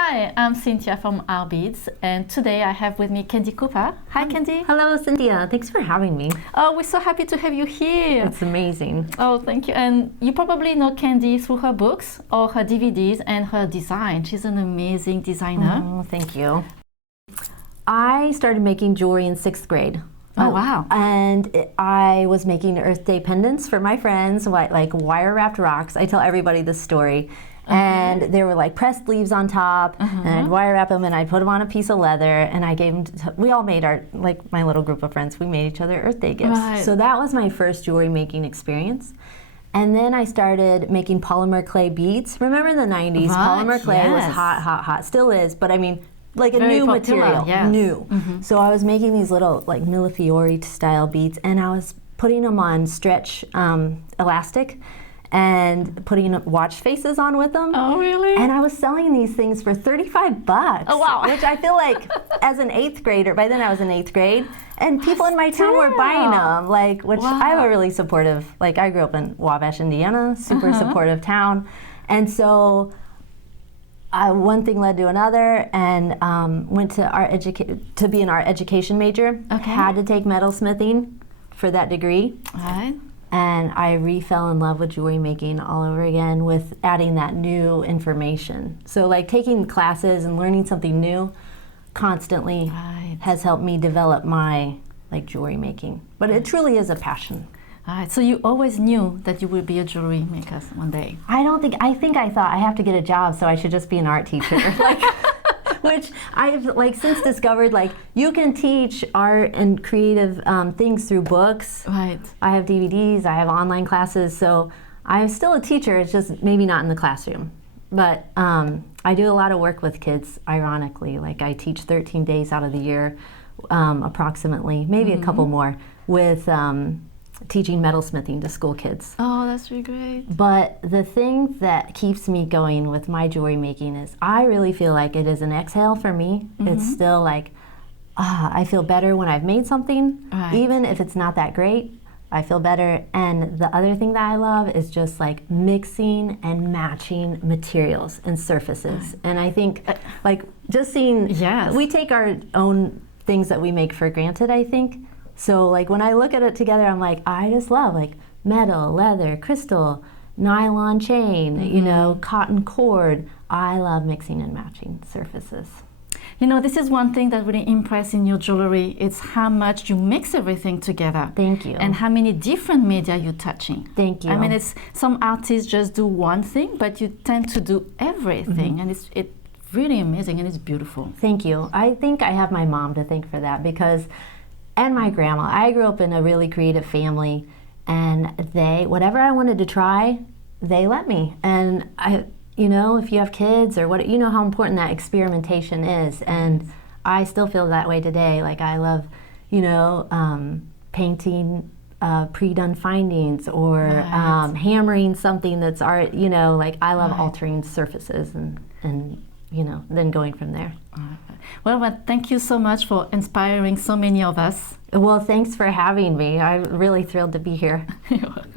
Hi, I'm Cynthia from Arbeads, and today I have with me Candie Cooper. Hi, Candie. Hello, Cynthia. Thanks for having me. Oh, we're so happy to have you here. It's amazing. Oh, thank you. And you probably know Candie through her books or her DVDs and her design. She's an amazing designer. Oh, thank you. I started making jewelry in 6th grade. Oh, wow. And I was making Earth Day pendants for my friends, like wire-wrapped rocks. I tell everybody this story. And there were like pressed leaves on top, and I'd wire wrap them, and I'd put them on a piece of leather, and I gave them we all made like my little group of friends, we made each other Earth Day gifts. Right. So that was my first jewelry making experience. And then I started making polymer clay beads. Remember in the 90s, Right, polymer clay was yes. hot, still is, but I mean, like a Very new popular, material, yes. new. So I was making these little like millefiori style beads, and I was putting them on stretch elastic, and putting watch faces on with them. Oh, really? And I was selling these things for $35. Oh, wow. Which I feel like, as an 8th grader, by then I was in 8th grade, and people in my town were buying them, like, which I have a really supportive, like, I grew up in Wabash, Indiana, super supportive town. And so one thing led to another, and went to to be an art education major. Okay. Had to take metalsmithing for that degree. All right. And I fell in love with jewelry making all over again with adding that new information. So like taking classes and learning something new constantly has helped me develop my like jewelry making. But it truly is a passion. All right. So you always knew that you would be a jewelry maker one day? I thought I have to get a job, so I should just be an art teacher. Like, which I've like since discovered, like you can teach art and creative things through books. Right. I have DVDs, I have online classes, so I'm still a teacher, it's just maybe not in the classroom. But I do a lot of work with kids, ironically. Like I teach 13 days out of the year, approximately, maybe a couple more, with teaching metalsmithing to school kids. Oh, that's really great. But the thing that keeps me going with my jewelry making is I really feel like it is an exhale for me. It's still like, I feel better when I've made something, even if it's not that great, I feel better. And the other thing that I love is just like mixing and matching materials and surfaces. And I think like just seeing, we take our own things that we make for granted, I think. So like when I look at it together, I'm like, I just love like metal, leather, crystal, nylon chain, you know, cotton cord. I love mixing and matching surfaces. You know, this is one thing that really impressed in your jewelry. It's how much you mix everything together. Thank you. And how many different media you're touching. Thank you. I mean, it's some artists just do one thing, but you tend to do everything, and it's really amazing and it's beautiful. Thank you. I think I have my mom to thank for that and my grandma. I grew up in a really creative family, and whatever I wanted to try, they let me. And you know, if you have kids or what, you know how important that experimentation is. And I still feel that way today. Like I love, you know, painting pre-done findings or hammering something that's art, you know, like I love altering surfaces and you know, then going from there. Well, thank you so much for inspiring so many of us. Well, thanks for having me. I'm really thrilled to be here. You're welcome.